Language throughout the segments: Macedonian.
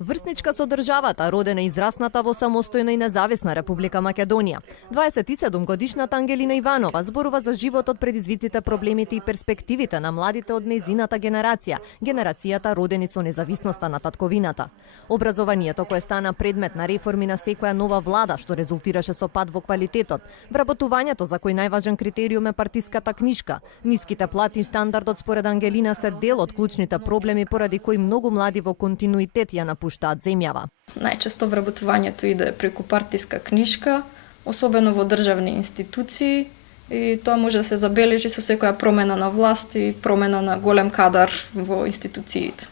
Врсничка со државата, родена и израсната во самостојна и независна Република Македонија. 27-годишната Ангелина Иванова зборува за животот, предизвиците, проблемите и перспективите на младите од нејзината генерација, генерацијата родени со независноста на татковината. Образованието кое стана предмет на реформи на секоја нова влада, што резултираше со пад во квалитетот, вработувањето за кој најважен критериум е партиската книжка, ниските плати и стандардот според Ангелина се дел од клучните проблеми поради кои многу млади во континуитет ја напуштаат земјава. Најчесто вработувањето иде преку партиска книжка, особено во државни институции, и тоа може да се забележи со секоја промена на власт и промена на голем кадар во институциите.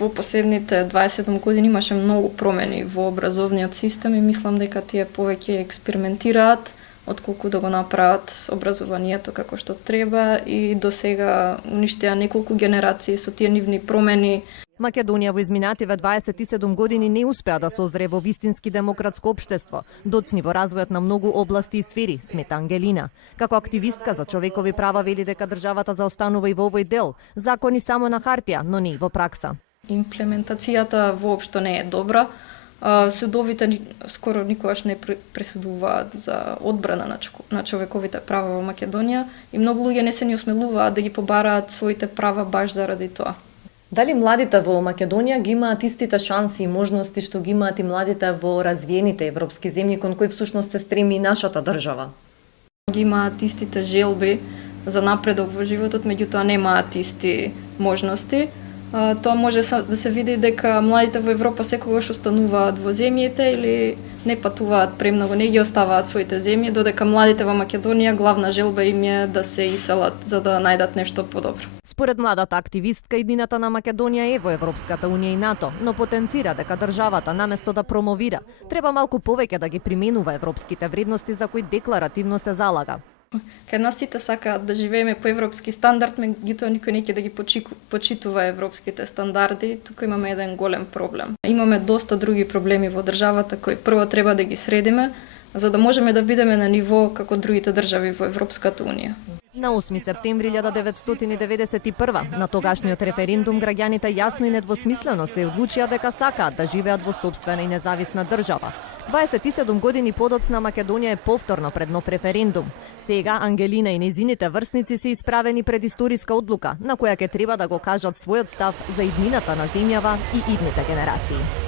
Во последните 27 години имаше многу промени во образовниот систем и мислам дека тие повеќе експериментираат отколку да го направат образованието како што треба, и до сега уништија неколку генерации со тие нивни промени. Македонија во изминативе 27 години не успеа да созре во вистински демократско општество, доцни во развојот на многу области и сфери, смета Ангелина. Како активистка за човекови права вели дека државата заостанува и во овој дел, закони само на хартија, но не и во пракса. Имплементацијата воопшто не е добра. Судовите скоро никогаш не пресудуваат за одбрана на човековите права во Македонија и многу луѓе не се ни осмелуваат да ги побараат своите права баш заради тоа. Дали младите во Македонија ги имаат истите шанси и можности што ги имаат и младите во развиените европски земји кон кои всушност се стреми и нашата држава? Ги имаат истите желби за напредок во животот, меѓутоа немаат исти можности. Тоа може да се види дека младите во Европа секогаш остануваат во земјите или не патуваат премногу, не ги оставаат своите земји, додека младите во Македонија главна желба им е да се иселат за да најдат нешто подобро. Според младата активистка, иднината на Македонија е во Европската унија и НАТО, но потенцира дека државата наместо да промовира, треба малку повеќе да ги применува европските вредности за кои декларативно се залага. Кај нас сите сакаат да живееме по европски стандард, меѓутоа никој не ќе да ги почитува европските стандарди. Тука имаме еден голем проблем. Имаме доста други проблеми во државата кои прво треба да ги средиме, за да можеме да бидеме на ниво како другите држави во Европската унија. На 8 септември 1991 на тогашниот референдум граѓаните јасно и недвосмислено се одлучија дека сакаат да живеат во сопствена и независна држава. 27 години подоцна Македонија е повторно пред нов референдум. Сега Ангелина и нејзините врсници се исправени пред историска одлука на која ќе треба да го кажат својот став за иднината на земјава и идните генерации.